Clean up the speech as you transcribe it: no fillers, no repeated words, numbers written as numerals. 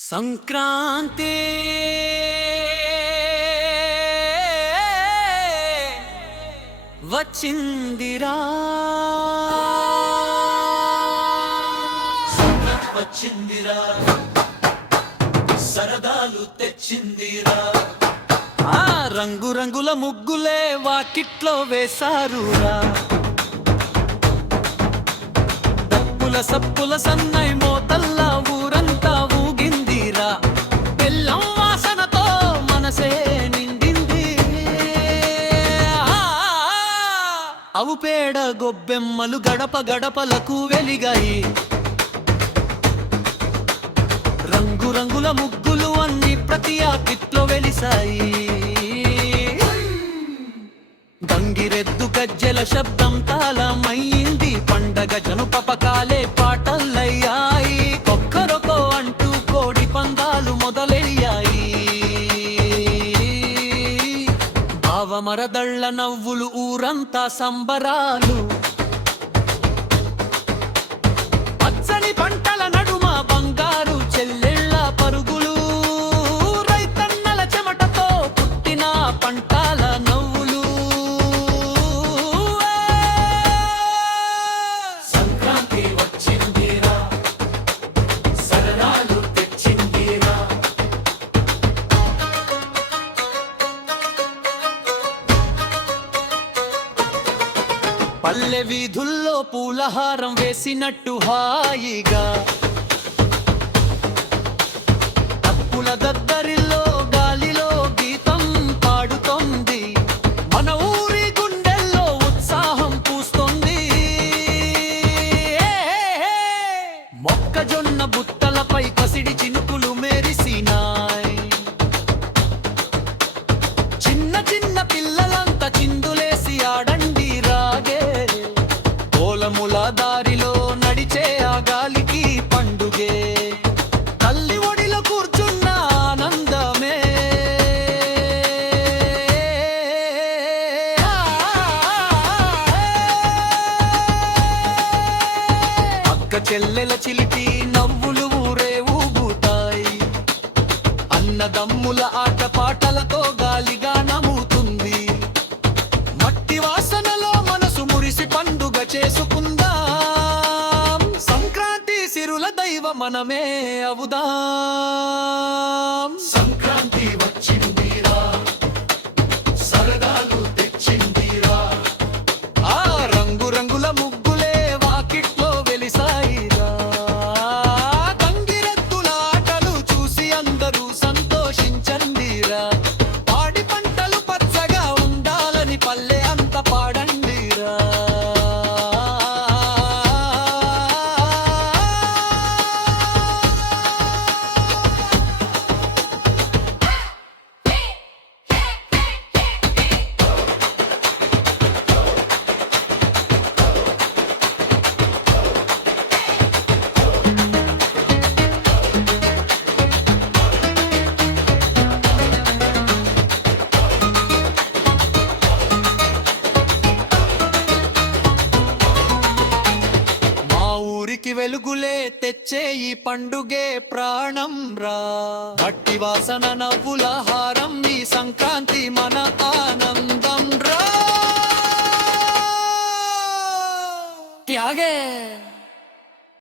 సంక్రాంతి వచ్చిందిరా వచ్చిందిరా సరదాలు తెచ్చిందిరా ఆ రంగు రంగుల ముగ్గులే వాకిట్లో వేశారురా డప్పుల సప్పుల సన్నై మోతల్లా ఊరంతా ఊగిందిరా బెల్లం వాసనతో మనసే నిండింది అవు పేడ గొబ్బెమ్మలు గడప గడపలకు వెలిగాయి రంగు రంగుల ముగ్గులు అన్ని ప్రతి ఆకిట్లో వెలిసాయి గంగిరెద్దు గజ్జెల శబ్దం తాళమయ్యింది పండగ జనుపపకాలే పాటల్లయ్యాయి ఒక్కరొకో అంటూ కోడి పందాలు మొదలయ్యాయి భావమరదళ్ళ నవ్వులు ఊరంతా సంబరాలు పచ్చని పంటల నడుమ బంగారు చెల్లెళ్ళ పరుగులు రైతన్నల చెమటతో పుట్టిన పంటల నవ్వులు సంక్రాంతి వచ్చిందిరా సరదాలు తెచ్చిందిరా పల్లె వీధుల్లో పూలహారం వేసినట్టు హాయిగా తప్పుల దద్దరిలో గాలిలో గీతం పాడుతోంది మన ఊరి గుండెల్లో ఉత్సాహం పూస్తోంది మొక్కజొన్న బుట్టలపై పసిడి చినుకులు మెరిసినాయి చిన్న చిన్న పిల్లలంతా చిందులేసి ఆడండి రాగే కోలముల దారిలో నడిచే ఆ గాలికి పండుగే తల్లి ఒడిలో కూర్చున్న ఆనందమే అక్క చెల్లెల చిలిపి నవ్వులు ఊరే ఊగుతాయి అన్నదమ్ముల ఆటపాటలతో గాలిగా నమ్ముతుంది మట్టి వాసనలో మనసు మురిసి పండుగ చేసుకుందాం సంక్రాంతి సిరుల దైవ మనమే అవుదాం సంక్రాంతి వచ్చిందిరా సరదాలు తెచ్చిందిరా ఆ రంగు రంగుల ముగ్గులే వాకిట్లో వెలిసాయిరా గంగిరెద్దుల ఆటలు చూసి అందరూ సంతోషించండిరా పాడి పంటలు పచ్చగా ఉండాలని పల్లె అంత పాడండిరా మా ఊరికి వెలుగులే తెచ్చే ఈ పండుగే ప్రాణం రా మట్టి వాసన నవ్వుల హారం ఈ సంక్రాంతి మన ఆనందం రా త్యాగే